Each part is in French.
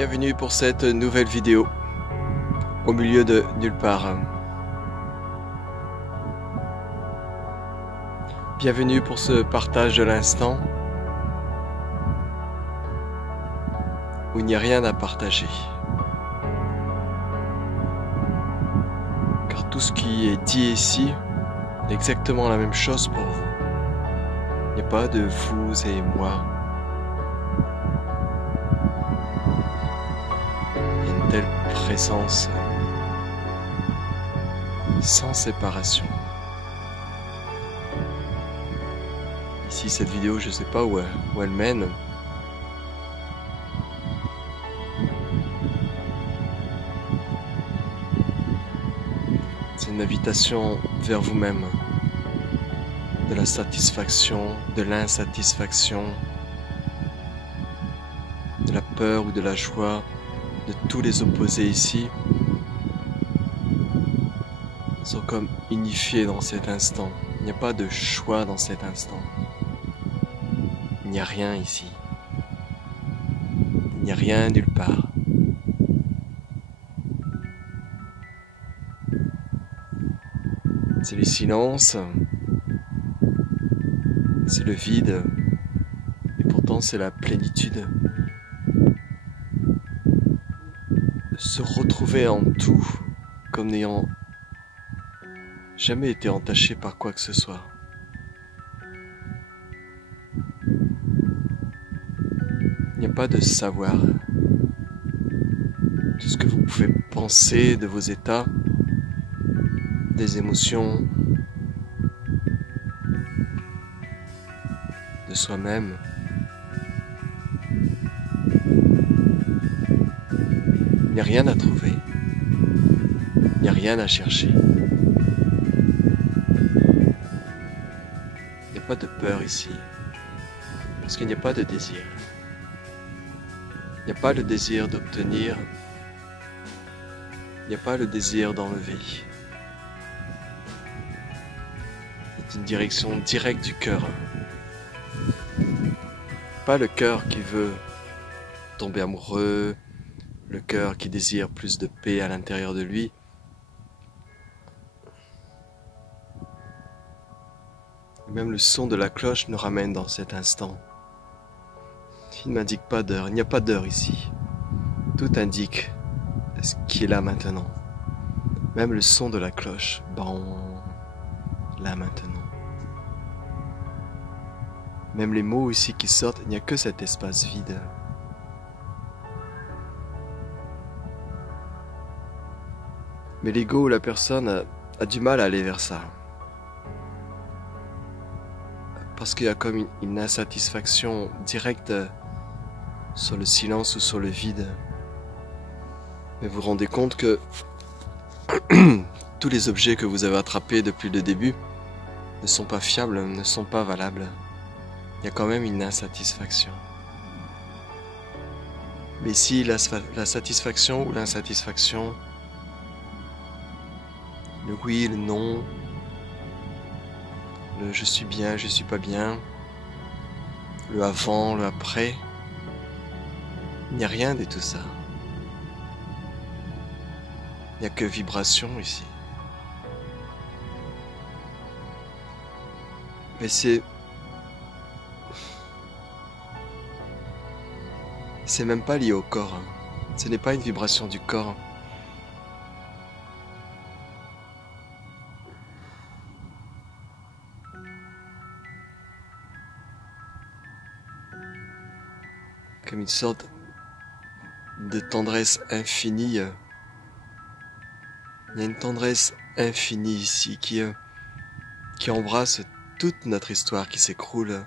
Bienvenue pour cette nouvelle vidéo au milieu de nulle part. Bienvenue pour ce partage de l'instant où il n'y a rien à partager. Car tout ce qui est dit ici est exactement la même chose pour vous. Il n'y a pas de vous et moi. Telle présence sans séparation. Ici, cette vidéo, je ne sais pas où elle mène. C'est une invitation vers vous-même, de la satisfaction, de l'insatisfaction, de la peur ou de la joie. De tous les opposés ici sont comme unifiés dans cet instant. Il n'y a pas de choix dans cet instant. Il n'y a rien ici. Il n'y a rien nulle part. C'est le silence, c'est le vide, et pourtant c'est la plénitude. Se retrouver en tout, comme n'ayant jamais été entaché par quoi que ce soit. Il n'y a pas de savoir. Tout ce que vous pouvez penser de vos états, des émotions, de soi-même. Il n'y a rien à trouver. Il n'y a rien à chercher. Il n'y a pas de peur ici. Parce qu'il n'y a pas de désir. Il n'y a pas le désir d'obtenir. Il n'y a pas le désir d'enlever. C'est une direction directe du cœur. Pas le cœur qui veut tomber amoureux, le cœur qui désire plus de paix à l'intérieur de lui. Et même le son de la cloche nous ramène dans cet instant. Il ne m'indique pas d'heure, il n'y a pas d'heure ici. Tout indique ce qui est là maintenant. Même le son de la cloche, bon, là maintenant. Même les mots ici qui sortent, il n'y a que cet espace vide. Mais l'ego ou la personne a du mal à aller vers ça. Parce qu'il y a comme une insatisfaction directe sur le silence ou sur le vide. Mais vous vous rendez compte que tous les objets que vous avez attrapés depuis le début ne sont pas fiables, ne sont pas valables. Il y a quand même une insatisfaction. Mais ici, la satisfaction ou l'insatisfaction, le oui, le non, le je suis bien, je suis pas bien, le avant, le après, il n'y a rien de tout ça. Il n'y a que vibration ici. Mais c'est même pas lié au corps. Ce n'est pas une vibration du corps. Comme une sorte de tendresse infinie. Il y a une tendresse infinie ici qui embrasse toute notre histoire qui s'écroule.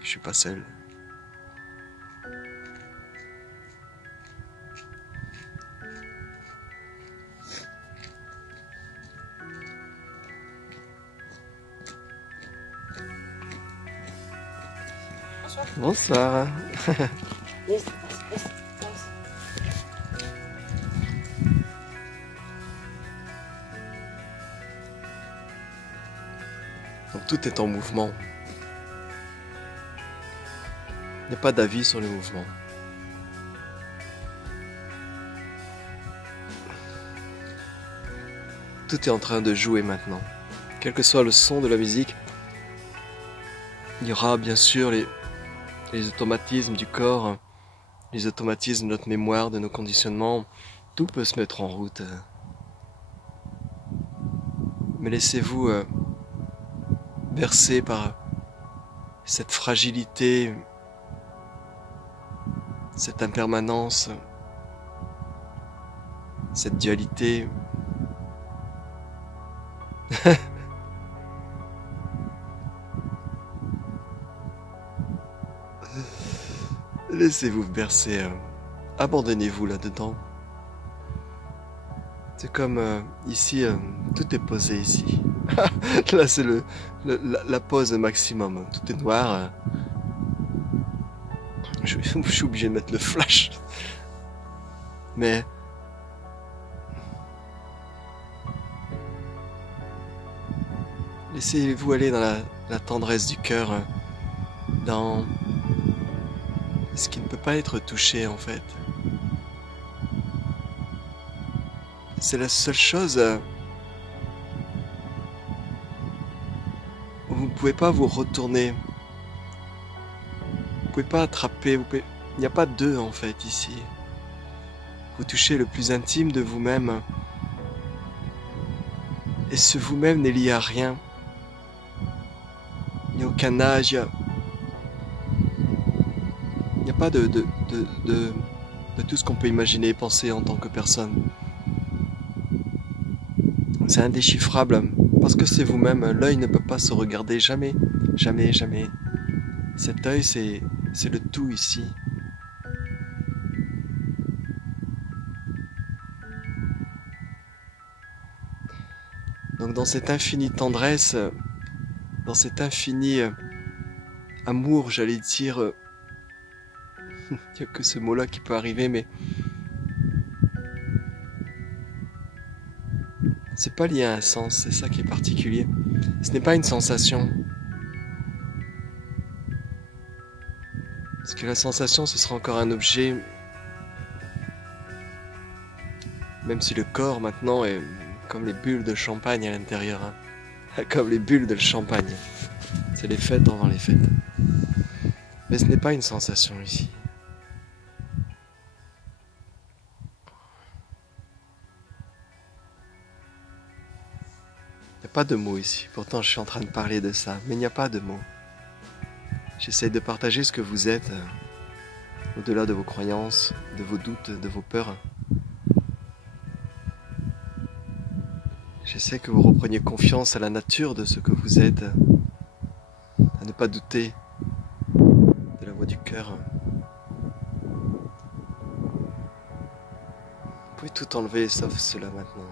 Je suis pas seul. Bonsoir. Yes. Donc tout est en mouvement. n'y a pas d'avis sur le mouvement. Tout est en train de jouer maintenant. Quel que soit le son de la musique, il y aura bien sûr les automatismes du corps, les automatismes de notre mémoire, de nos conditionnements. Tout peut se mettre en route. Mais laissez-vous bercer par cette fragilité, cette impermanence, cette dualité. Laissez-vous bercer, abandonnez-vous là-dedans. C'est comme ici, tout est posé ici. Là, c'est la pause maximum. Tout est noir. Je suis obligé de mettre le flash. Mais laissez-vous aller dans la tendresse du cœur, dans ce qui ne peut pas être touché en fait. C'est la seule chose où vous ne pouvez pas vous retourner. Vous ne pouvez pas attraper. Il n'y a pas d'eux en fait ici. Vous touchez le plus intime de vous-même. Et ce vous-même n'est lié à rien. Il n'y a aucun âge. Il n'y a pas de tout ce qu'on peut imaginer et penser en tant que personne. C'est indéchiffrable, parce que c'est vous-même. L'œil ne peut pas se regarder jamais, jamais, jamais. Cet œil, c'est le tout ici. Donc dans cette infinie tendresse, dans cet infini amour, j'allais dire, il n'y a que ce mot-là qui peut arriver, mais c'est pas lié à un sens, c'est ça qui est particulier. Ce n'est pas une sensation. Parce que la sensation, ce sera encore un objet. Même si le corps, maintenant, est comme les bulles de champagne à l'intérieur. Hein. Comme les bulles de champagne. C'est les fêtes avant les fêtes. Mais ce n'est pas une sensation ici. Il n'y a pas de mots ici. Pourtant, je suis en train de parler de ça. Mais il n'y a pas de mots. J'essaie de partager ce que vous êtes. Au-delà de vos croyances, de vos doutes, de vos peurs. J'essaie que vous repreniez confiance à la nature de ce que vous êtes. À ne pas douter de la voix du cœur. Vous pouvez tout enlever sauf cela maintenant.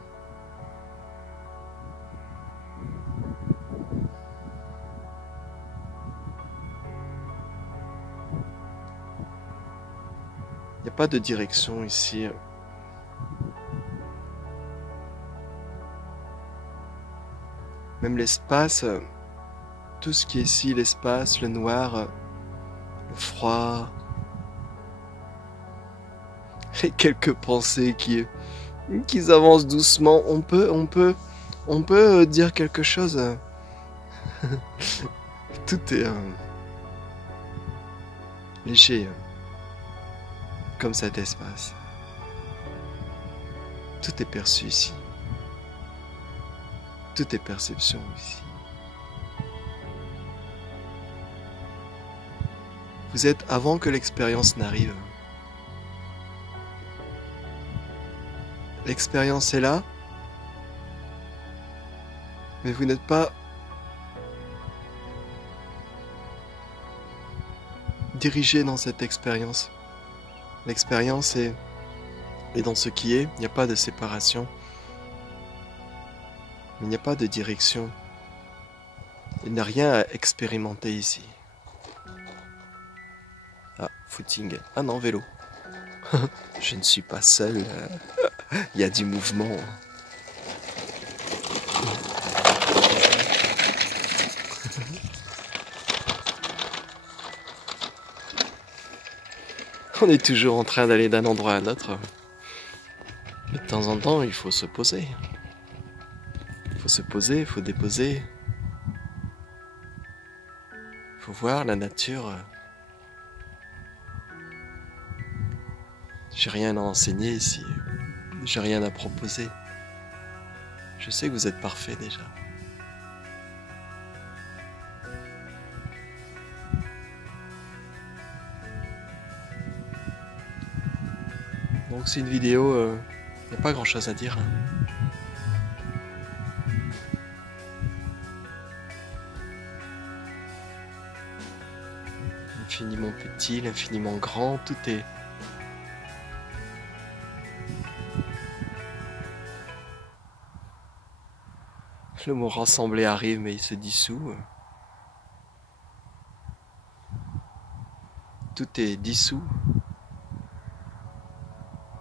Il n'y a pas de direction ici. Même l'espace, tout ce qui est ici, l'espace, le noir, le froid, et quelques pensées qui avancent doucement. On peut dire quelque chose. Tout est léger, comme cet espace. Tout est perçu ici. Tout est perception ici. Vous êtes avant que l'expérience n'arrive. L'expérience est là, mais vous n'êtes pas dirigé dans cette expérience. L'expérience est dans ce qui est, il n'y a pas de séparation. Il n'y a pas de direction. Il n'y a rien à expérimenter ici. Ah, footing. Ah non, vélo. Je ne suis pas seul. Il y a du mouvement. On est toujours en train d'aller d'un endroit à un autre. Mais de temps en temps, il faut se poser. Il faut se poser, il faut déposer. Il faut voir la nature. J'ai rien à enseigner ici. J'ai rien à proposer. Je sais que vous êtes parfait déjà. Donc c'est une vidéo, il n'y a pas grand chose à dire. L'infiniment petit, l'infiniment grand, tout est... Le mot rassembler arrive mais il se dissout. Tout est dissous.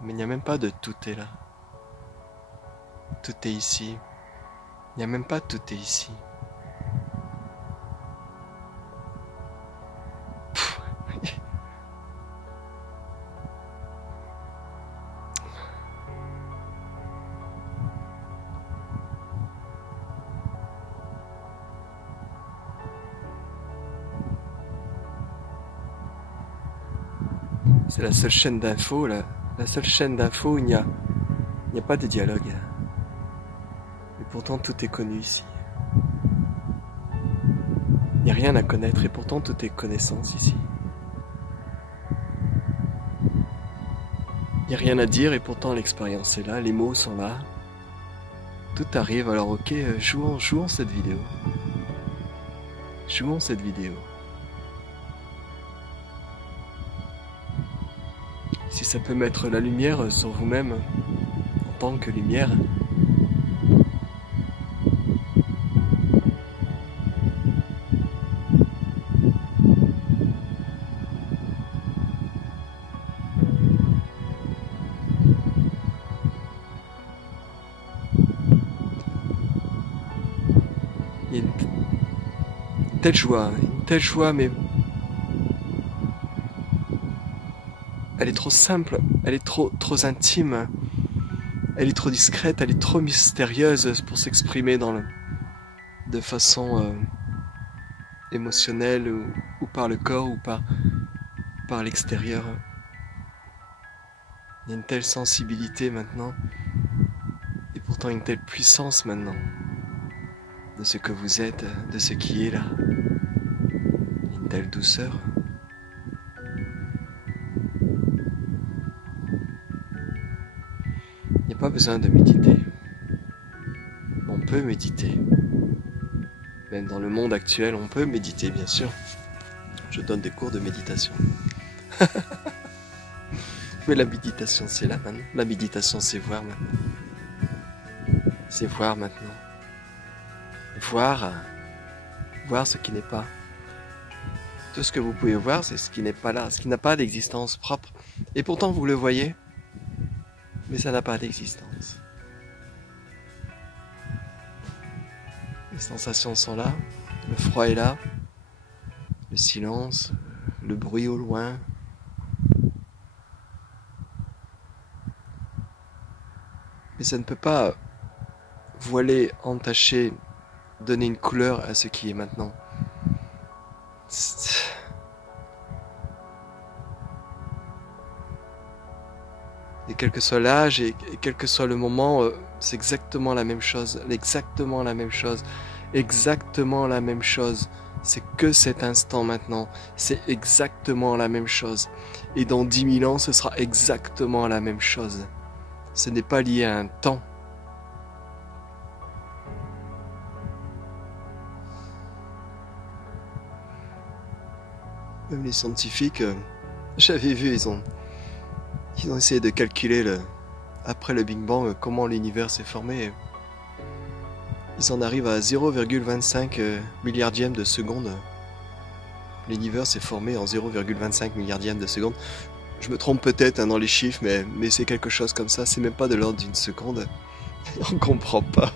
Mais il n'y a même pas de tout est là. Tout est ici. Il n'y a même pas tout est ici. C'est la seule chaîne d'infos, la seule chaîne d'infos où il n'y a pas de dialogue. Et pourtant tout est connu ici. Il n'y a rien à connaître et pourtant tout est connaissance ici. Il n'y a rien à dire et pourtant l'expérience est là, les mots sont là. Tout arrive, alors ok, jouons cette vidéo. Jouons cette vidéo. Si ça peut mettre la lumière sur vous-même en tant que lumière. Il y a une telle joie, mais elle est trop simple, elle est trop intime, elle est trop discrète, elle est trop mystérieuse pour s'exprimer de façon émotionnelle ou par le corps ou par l'extérieur. Il y a une telle sensibilité maintenant et pourtant une telle puissance maintenant de ce que vous êtes, de ce qui est là. Une telle douceur. Il n'y a pas besoin de méditer. On peut méditer. Même dans le monde actuel, on peut méditer, bien sûr. Je donne des cours de méditation. Mais la méditation, c'est là maintenant. La méditation, c'est voir maintenant. C'est voir maintenant. Voir ce qui n'est pas. Tout ce que vous pouvez voir, c'est ce qui n'est pas là, ce qui n'a pas d'existence propre. Et pourtant, vous le voyez, mais ça n'a pas d'existence. Les sensations sont là, le froid est là, le silence, le bruit au loin. Mais ça ne peut pas voiler, entacher, donner une couleur à ce qui est maintenant. Et quel que soit l'âge et quel que soit le moment, c'est exactement la même chose, exactement la même chose, exactement la même chose. C'est que cet instant maintenant, c'est exactement la même chose. Et dans 10 000 ans, ce sera exactement la même chose. Ce n'est pas lié à un temps. Même les scientifiques, j'avais vu, ils ont essayé de calculer après le Big Bang comment l'univers s'est formé. Ils en arrivent à 0,25 milliardième de seconde. L'univers s'est formé en 0,25 milliardième de seconde. Je me trompe peut-être dans les chiffres, mais c'est quelque chose comme ça. C'est même pas de l'ordre d'une seconde. On comprend pas.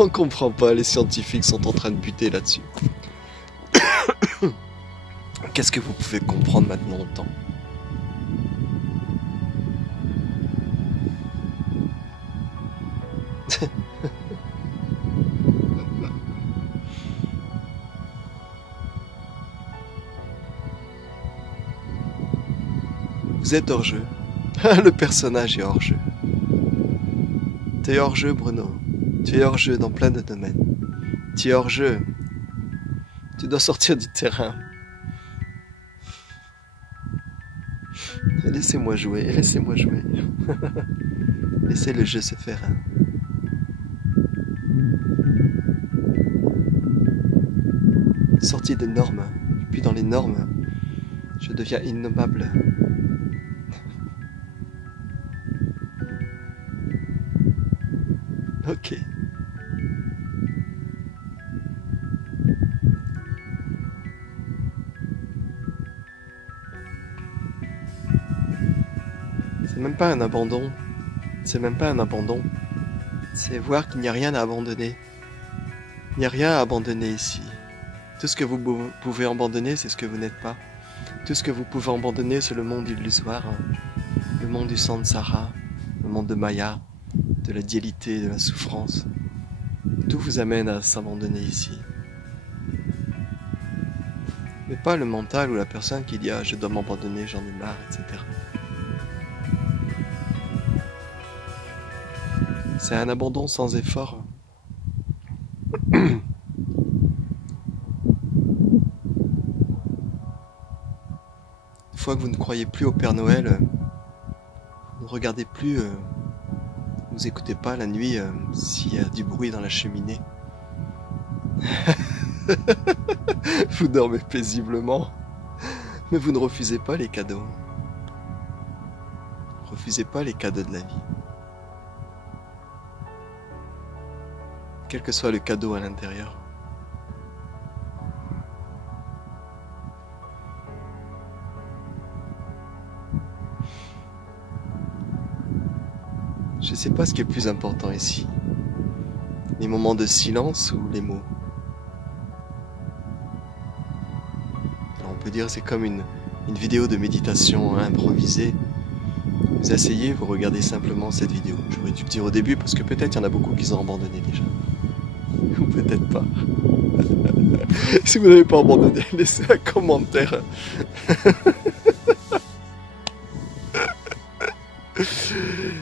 On comprend pas. Les scientifiques sont en train de buter là-dessus. Qu'est-ce que vous pouvez comprendre maintenant au temps ? Vous êtes hors jeu. Le personnage est hors jeu. Tu es hors jeu, Bruno. Tu es hors jeu dans plein de domaines. Tu es hors jeu. Tu dois sortir du terrain. Laissez-moi jouer, laissez-moi jouer. Laissez le jeu se faire. Hein. Sorti des normes, puis dans les normes, je deviens innommable. Ok. C'est même pas un abandon. C'est même pas un abandon. C'est voir qu'il n'y a rien à abandonner. Il n'y a rien à abandonner ici. Tout ce que vous pouvez abandonner, c'est ce que vous n'êtes pas. Tout ce que vous pouvez abandonner, c'est le monde illusoire. Le monde du Sansara, le monde de Maya, de la dualité, de la souffrance. Tout vous amène à s'abandonner ici. Mais pas le mental ou la personne qui dit « Ah, je dois m'abandonner, j'en ai marre, etc. » C'est un abandon sans effort. Une fois que vous ne croyez plus au Père Noël, vous ne regardez plus, vous écoutez pas la nuit s'il y a du bruit dans la cheminée. Vous dormez paisiblement, mais vous ne refusez pas les cadeaux. Refusez pas les cadeaux de la vie. Quel que soit le cadeau à l'intérieur. Je ne sais pas ce qui est plus important ici. Les moments de silence ou les mots. Alors on peut dire c'est comme une vidéo de méditation improvisée. Vous asseyez, vous regardez simplement cette vidéo. J'aurais dû le dire au début parce que peut-être il y en a beaucoup qui ont abandonné déjà. Ou peut-être pas. Si vous n'avez pas abandonné, laissez un commentaire.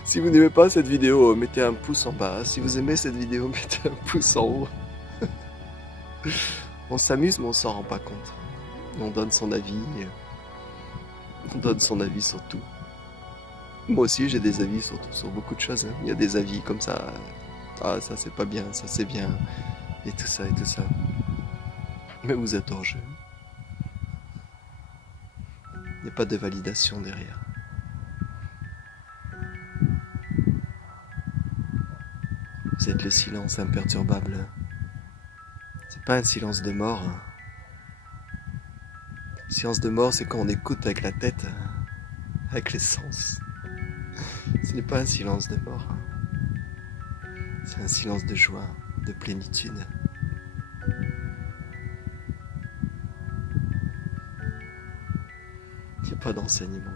Si vous n'aimez pas cette vidéo, mettez un pouce en bas. Si vous aimez cette vidéo, mettez un pouce en haut. On s'amuse, mais on s'en rend pas compte. On donne son avis. On donne son avis sur tout. Moi aussi, j'ai des avis sur beaucoup de choses. Hein. Il y a des avis comme ça. Ah, ça c'est pas bien, ça c'est bien. Et tout ça, et tout ça. Mais vous êtes hors jeu. Il n'y a pas de validation derrière. Vous êtes le silence imperturbable. C'est pas un silence de mort. Le silence de mort, c'est quand on écoute avec la tête, avec les sens. Ce n'est pas un silence de mort. C'est un silence de joie, de plénitude. Il n'y a pas d'enseignement.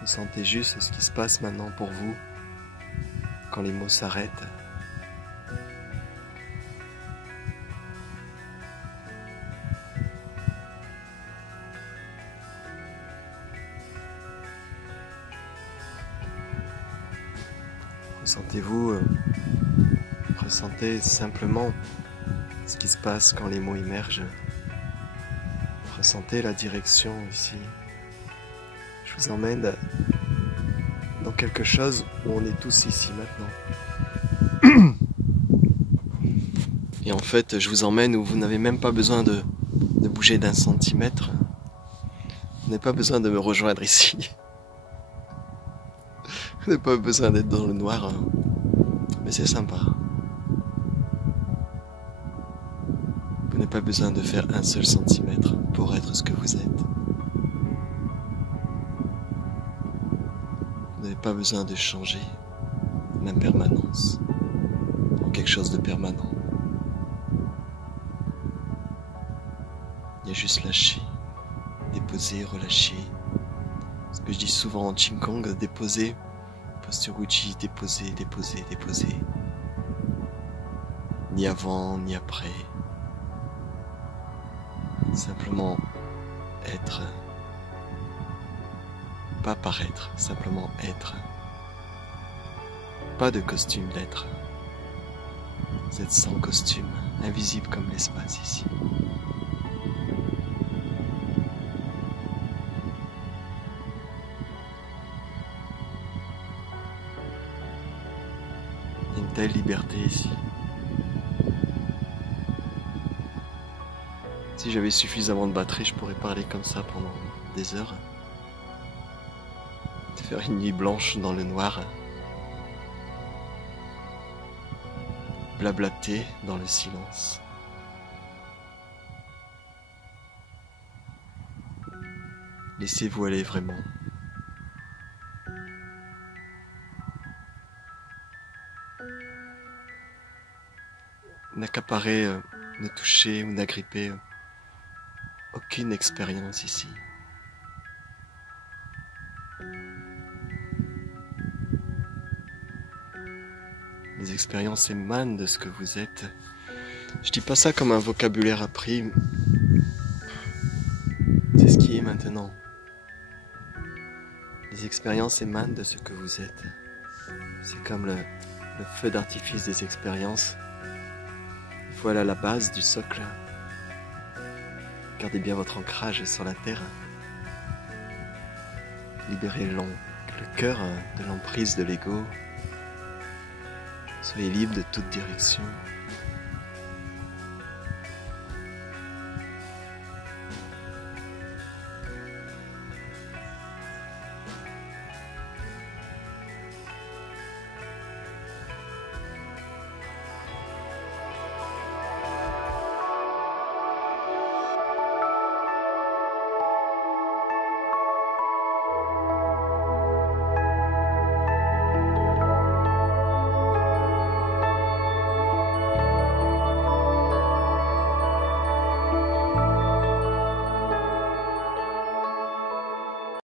Ressentez juste ce qui se passe maintenant pour vous quand les mots s'arrêtent. Ressentez simplement ce qui se passe quand les mots émergent. Ressentez la direction ici. Je vous emmène dans quelque chose où on est tous ici maintenant. Et en fait, je vous emmène où vous n'avez même pas besoin de bouger d'un centimètre. Vous n'avez pas besoin de me rejoindre ici. Vous n'avez pas besoin d'être dans le noir. Mais c'est sympa. Vous n'avez pas besoin de faire un seul centimètre pour être ce que vous êtes. Vous n'avez pas besoin de changer l'impermanence en quelque chose de permanent. Il y a juste lâcher, déposer, relâcher. Parce que je dis souvent en Qigong, déposer. Posture Uchi, déposer, déposer, déposer. Ni avant, ni après. Simplement être. Pas paraître, simplement être. Pas de costume d'être. Vous êtes sans costume, invisible comme l'espace ici. Il y a une telle liberté ici. Si j'avais suffisamment de batterie, je pourrais parler comme ça pendant des heures. De faire une nuit blanche dans le noir. Blablater dans le silence. Laissez-vous aller vraiment. N'accaparer, ne toucher ou n'agripper aucune expérience ici. Les expériences émanent de ce que vous êtes. Je dis pas ça comme un vocabulaire appris. C'est ce qui est maintenant. Les expériences émanent de ce que vous êtes. C'est comme le feu d'artifice des expériences. Il faut aller à la base du socle. Gardez bien votre ancrage sur la terre. Libérez le cœur de l'emprise de l'ego. Soyez libre de toute direction.